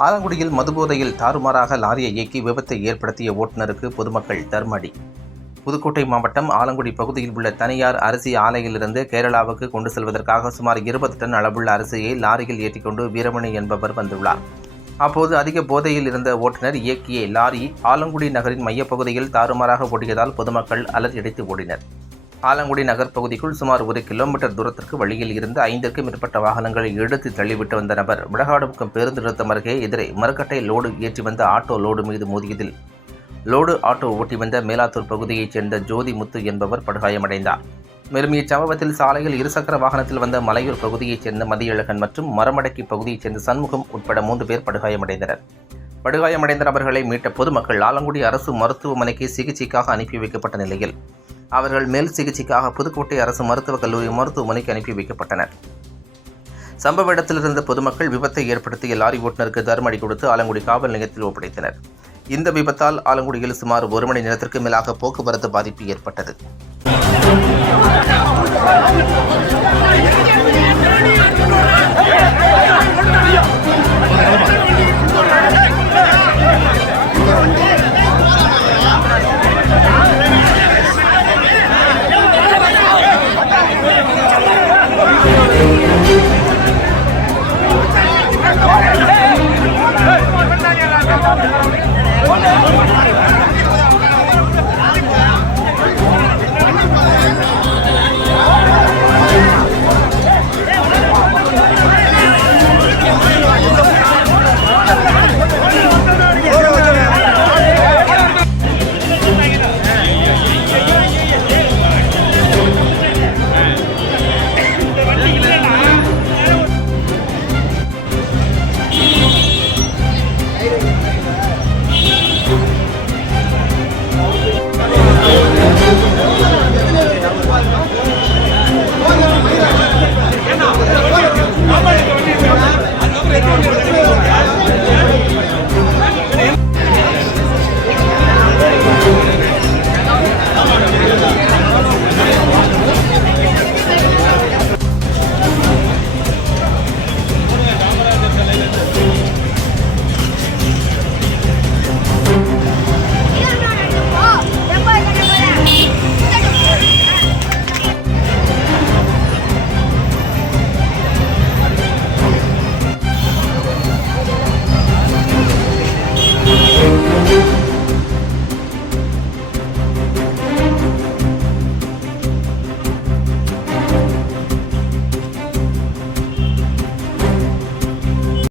ஆலங்குடியில் மதுபோதையில் தாறுமாறாக லாரியை இயக்கி விபத்தை ஏற்படுத்திய ஓட்டுநருக்கு பொதுமக்கள் தர்மஅடி. புதுக்கோட்டை மாவட்டம் ஆலங்குடி பகுதியில் உள்ள தனியார் அரிசி ஆலையிலிருந்து கேரளாவுக்கு கொண்டு செல்வதற்காக சுமார் 20 டன் அளவுள்ள அரிசியை லாரியில் ஏற்றிக்கொண்டு வீரமணி என்பவர் வந்துள்ளார். அப்போது அதிக போதையில் இருந்த ஓட்டுநர் இயக்கிய லாரி ஆலங்குடி நகரின் மையப்பகுதியில் தாறுமாறாக ஓடியதால் பொதுமக்கள் அலறியடித்து ஓடினர். ஆலங்குடி நகர் பகுதிக்குள் சுமார் 1 கிலோமீட்டர் தூரத்திற்கு வழியில் இருந்து 5க்கும் மேற்பட்ட வாகனங்களை இழுத்து தள்ளிவிட்டு வந்த நபர் விடகாடுமுக்கம் பேருந்து நிறுத்தம் அருகே எதிரே மரக்கட்டை லோடு ஏற்றி வந்த ஆட்டோ லோடு மீது மோதியதில் லோடு ஆட்டோ ஓட்டி வந்த மேலாத்தூர் பகுதியைச் சேர்ந்த ஜோதி முத்து என்பவர் படுகாயமடைந்தார். மேலும் இச்சம்பவத்தில் சாலையில் இருசக்கர வாகனத்தில் வந்த மலையூர் பகுதியைச் சேர்ந்த மதியழகன் மற்றும் மரமடக்கி பகுதியைச் சேர்ந்த சண்முகம் உட்பட 3 பேர் படுகாயமடைந்தனர். படுகாயமடைந்த நபர்களை மீட்ட பொதுமக்கள் ஆலங்குடி அரசு மருத்துவமனைக்கு சிகிச்சைக்காக அனுப்பி வைக்கப்பட்ட நிலையில் அவர்கள் மேல் சிகிச்சைக்காக புதுக்கோட்டை அரசு மருத்துவக் கல்லூரி மருத்துவமனைக்கு அனுப்பி வைக்கப்பட்டனர். சம்பவ இடத்திலிருந்த பொதுமக்கள் விபத்தை ஏற்படுத்திய லாரி ஓட்டுநருக்கு தர்மஅடி கொடுத்து ஆலங்குடி காவல் நிலையத்தில் ஒப்படைத்தனர். இந்த விபத்தால் ஆலங்குடியில் சுமார் 1 மணி நேரத்திற்கு மேலாக போக்குவரத்து பாதிப்பு ஏற்பட்டது.